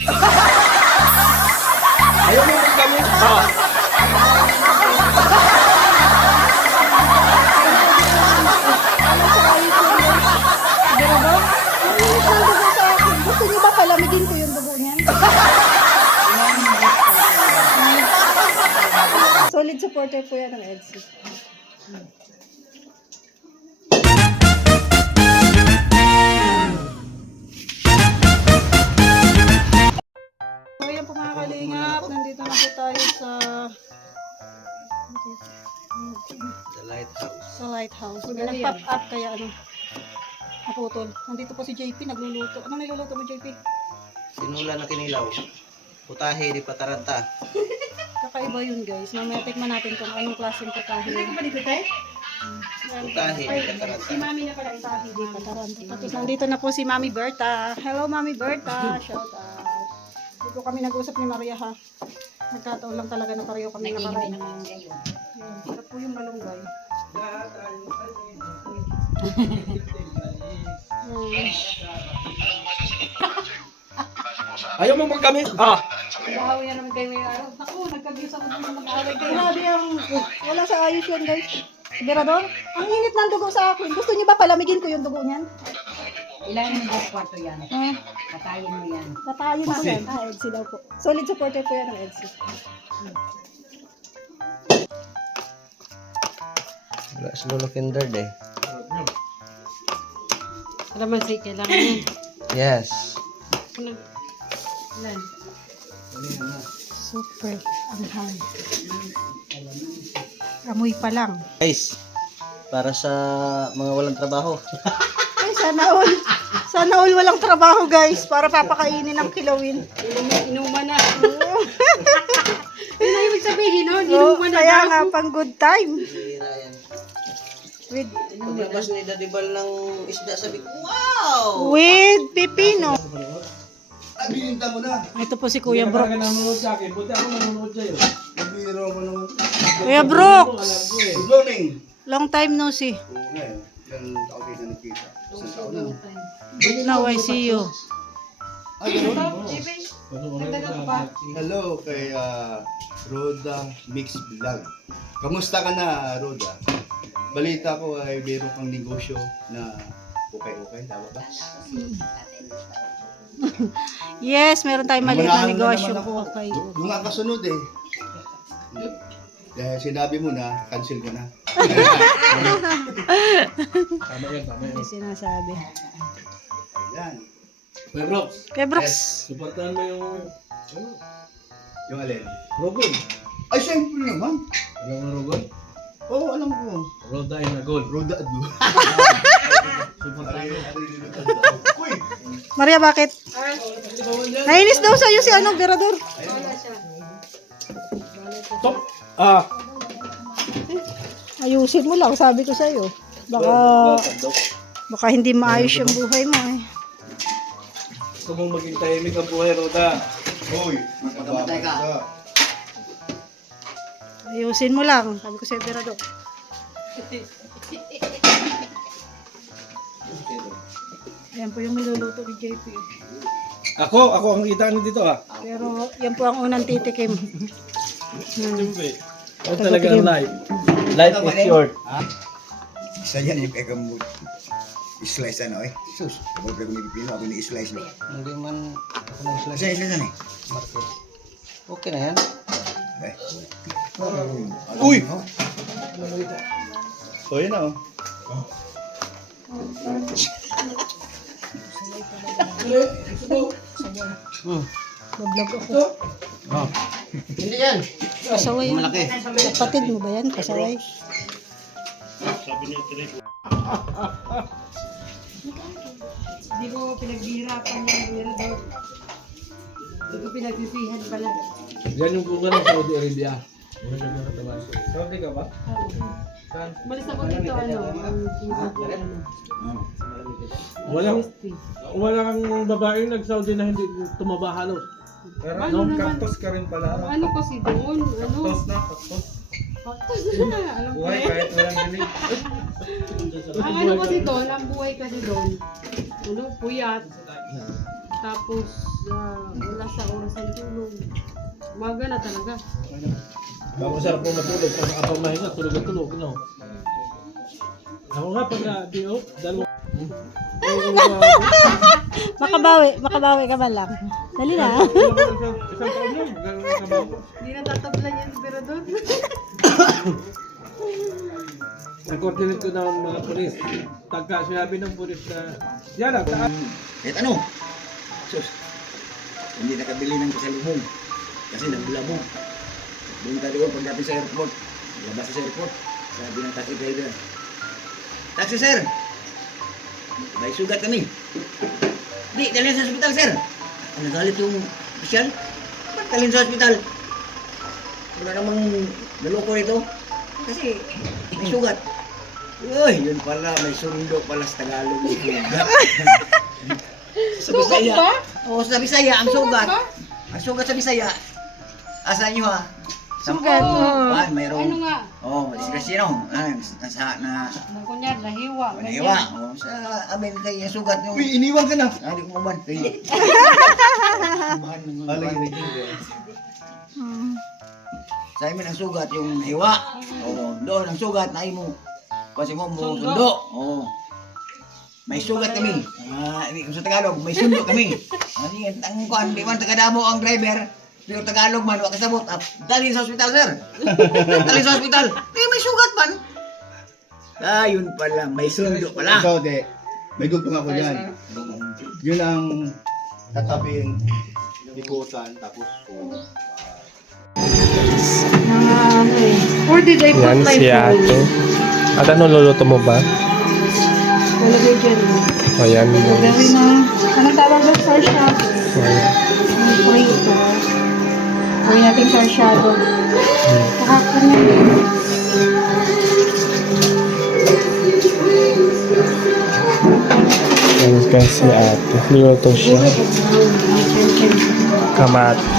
Ayaw mo sa akin. Gusto niyo ba palamigin ko yung dugo niyan? Solid supporter po yan ng EDSA. May nag-pop up kaya ano, naputol. Nandito po si JP, nagluluto. Anong niluluto mo, JP? Sinula na kinilaw. Putahe di pataranta. Kakaiba yun, guys. Mamaya tikman natin kung anong klaseng putahe. Ano ba dito, tayo? Putahe di pataranta. Mami na pala itahi di pataranta. Tapos nandito na po si Mami Berta. Hello, Mami Berta. Shout out. Dito kami nag-usap ni Maria ha. Nagkataon lang talaga na pareho kami nakarain. Ayan, Ito po yung malunggay. Ayaw mo magkamit? Ah. Nag-aaway na naman kayo ngayong araw. Naku, nagka-views ako dun sa mag-aaway kayo. Grabe ang... Wala sa ayos yan, guys. Berador, ang init ng dugo sa akin. Gusto niyo ba palamigin ko yung dugo niyan? Ilan mo sa kwarto yan? Ah, Katayin mo yan. tatayo na yan. Ah, EDSA daw po. Solid supporter po yan ng EDSA. Wala sa lolo kinder eh. Kalamansi, kailangan yan. Yes. Ilan? Super anghang. Amoy pa lang. Guys, para sa mga walang trabaho. Ay, sana all. Sana all walang trabaho, guys. Para papakainin ng kilawin. Inuman na. Yun ang ibig sabihin, no? Inuman na kaya daw. nga, pang good time. With, Paglabas ni Dadibal ng isda, sabi ko, wow! with pipino. Abinta mo na. Ito po si Kuya Brooks. nanonood sa akin, buti ako nanonood sa'yo. Nabiro mo naman. Kuya Brooks! Good morning. Long time no see. Oo nga eh. Yan ako kayo na nakita. Isang taon na. no? Now I see you. Ay, ganun? Nanonood sa akin. Hello kay ah, Roda Mix Vlog. Kamusta ka na, Roda? Balita ko ay meron kang negosyo na okay-okay, tama ba? Yes, meron tayong maliit na Manahan na negosyo. naman ako. Okay. Yung nga kasunod eh. Dahil sinabi mo na, cancel ko na. Tama yan, tama yan. May sinasabi. Ayan. Kuya Brooks, Kuya Brooks, supportahan mo yung Yung alin. Rogon. Ay, siyempre naman. Alam mo Rogon? Oo, alam ko. Roda in a gold. Roda mo. Uy! Maria, bakit? Nainis daw sa'yo si anong berador. Top! Ah! Ayusin mo lang, sabi ko sa'yo. Baka, baka hindi maayos yung buhay mo eh. Gusto mong maging tahimik ang buhay, Roda. Uy! Magkamatay ka. Ayusin mo lang, sabi ko sa'yo berador. Ayan po yung niluluto ni JP. Ako, ako ang kita dito ah. Pero yan po ang unang titikim. Siyempre. Ako talaga ang live. Life is short. Isa yan yung peka mo. Slice ano eh. Sus, ako peka mo pipino, ako ni-slice mo. Hindi man ako nag-slash Kasi slice ano eh. market. Okay na yan. Eh. Uy! So yun na oh. Hmm. Bablog ako. Oh. Hindi yan. Kasaway. Malaki. Kapatid mo ba yan? Kasaway. Hindi ko pinaghihirapan yung berador. Hindi ko pinagsisihan pala. Yan yung bunga ng Saudi Arabia. Bunga ng mga katawan. Saudi ka ba? Saan? Malis ako dito, ano, ano. Walang, wala kang babae nag-Saudi na hindi tumaba halos. Pero Ano naman? ka rin pala. Ano kasi doon, ano, na, kaktos. Cactus na, alam ko eh. kahit walang dinig. Ang ano kasi doon, ang buhay kasi doon, ano, puyat. Tapos, ah, wala sa oras ng tulog. Umaga na talaga. Baka masarap po matulog. Pag nakapamahinga, tulog at tulog. No? Ako nga, pag uh, di, oh, dalawa. Makabawi, makabawi ka ba lang? Dali na. Isang taon lang. Ganun ang trabaho. Hindi na tatablan yan, pero doon. Nag-coordinate ko ng mga polis. Tagka sinabi ng polis na, yan lang, taas. Kahit ano? Sus, hindi nakabili ng kasalubong. Kasi nagbulabong. Doon tayo doon pagdating sa airport. Labas sa airport. Sabi ng taxi driver. Taxi sir! May sugat kami. Di, dalhin sa hospital sir. Nagalit yung opisyal. Ba't dalhin sa hospital? Wala namang naloko ito. Kasi may sugat. Uy, yun pala, may sundo pala sa Tagalog. Sugat. sa Bisaya. Oo, sa Bisaya, ang sugat. Ang sugat sa Bisaya. Asan nyo ha? Sugat, Oo. oo. Kuan, mayroong... Ano nga? Oo, oh, disgrasyon. Ah, nasa na... Na kunyar, nahiwa. Maniwa. Oh, sa amin kay sugat yung... Uy, iniwan ka na. Ah, di ko maban. Kay... Sumahan ng mga. Hmm. Sa amin ang sugat yung hiwa. Oo, doon ang sugat na mo. Kasi mo mo sundo. Oo. May sugat kami. Ah, hindi ko sa Tagalog, may sundo kami. Ah, ang kuan, di man tagadamo ang driver. Pero Tagalog man, wala kasabot. Ah, dalhin sa ospital, sir. dalhin sa ospital. Di, may sugat man. Ah, yun pala. May sundo pala. So, de, may dugtong ako dyan. Yun ang tatabing likusan, tapos ano eh. Or did I put Yan my si ate. phone? At ano luluto mo ba? Lalagay dyan. O yan. Gawin ng, anong tawag doon? Sarsyado. Ayan. Ang prito. Gawin natin sarsyado. Kahapon na yun. Yan guys si ate. Luluto siya. Tomatis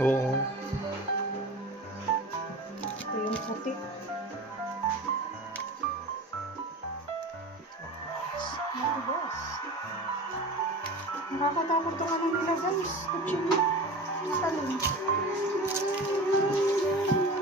Oo. Ito yung puti. Matigas. Nakakatakot ang ano nila guys. Kutsilyo. Matalim. How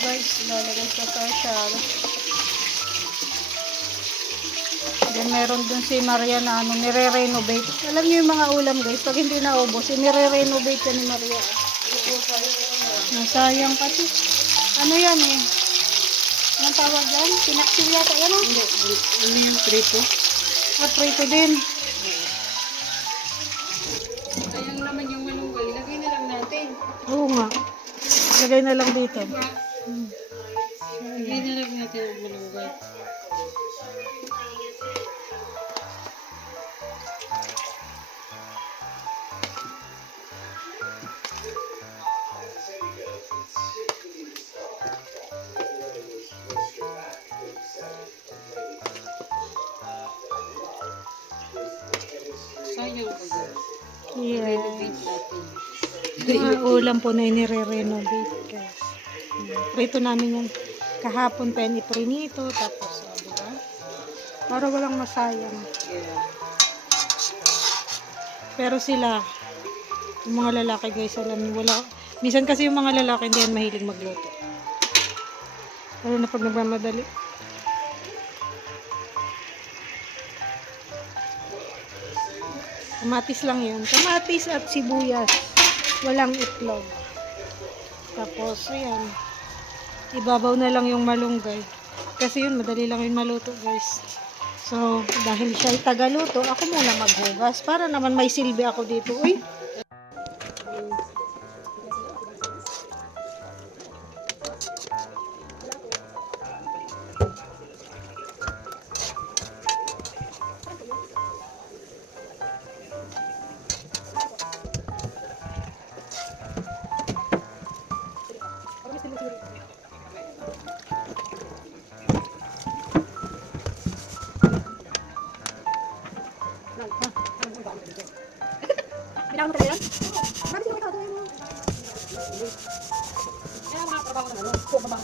guys. Lalagay sa sarsyado. Then meron dun si Maria na ano, nire-renovate. Alam niyo yung mga ulam guys, pag hindi naubos, nire-renovate yan ni Maria. Nasayang kasi. Ano yan eh? Anong tawag yan? Pinaksil yata yan ah? Hindi, ano yung trito? At prito din. Sayang naman yung malunggay. Lagay na lang natin. Oo nga. Lagay na lang dito. Lagay na lang natin ang malunggay. Sayang pag Yeah. renovate natin. Mga ulam po na inire-renovate Prito namin yan. Kahapon pa yan iprinito. Tapos, oh, di ba? Para walang masayang. Pero sila, yung mga lalaki guys, alam niyo, wala. Minsan kasi yung mga lalaki hindi yan mahilig magluto. Lalo na pag nagmamadali. Kamatis lang yan. Kamatis at sibuyas. Walang itlog. Tapos, ayan. Ibabaw na lang yung malunggay. Kasi yun, madali lang yun maluto guys. So, dahil siya ay tagaluto, ako muna maghugas para naman may silbi ako dito. Uy!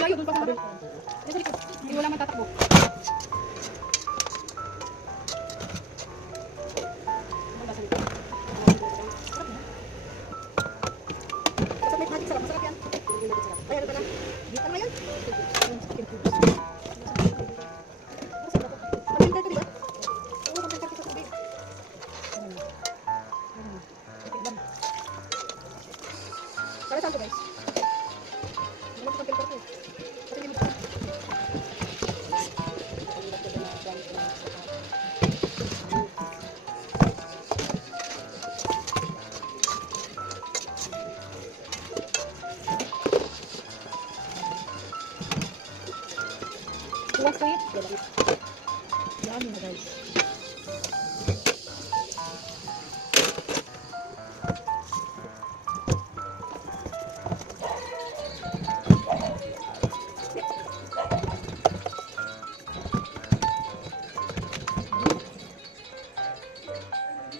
Layo dun pa. Hindi wala man tatakbo. Buwas kayo? Dami na guys.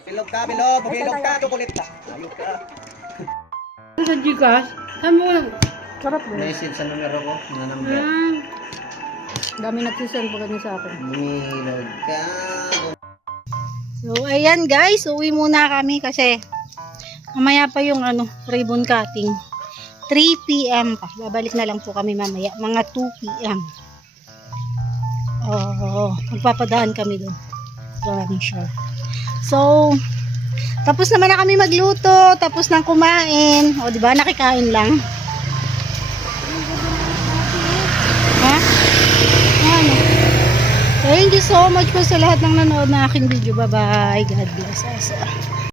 Bilog ka, bilog. Bilog ka, tukulit ka. Ayok ka. Ano sa Gcash? Saan mo lang? Sarap bro. Message sa numero ko, na number. Ah, Dami nagsisend pa ganyan sa akin. Bilog ka. So, ayan guys, uwi muna kami kasi mamaya pa yung ano, ribbon cutting. 3 p.m. pa. Babalik na lang po kami mamaya, mga 2 p.m. Oo, magpapadaan kami doon. Maraming sure. So, tapos naman na kami magluto, tapos nang kumain. O, di ba, nakikain lang. Thank you so much po sa lahat ng nanood na aking video. Bye-bye. God bless us.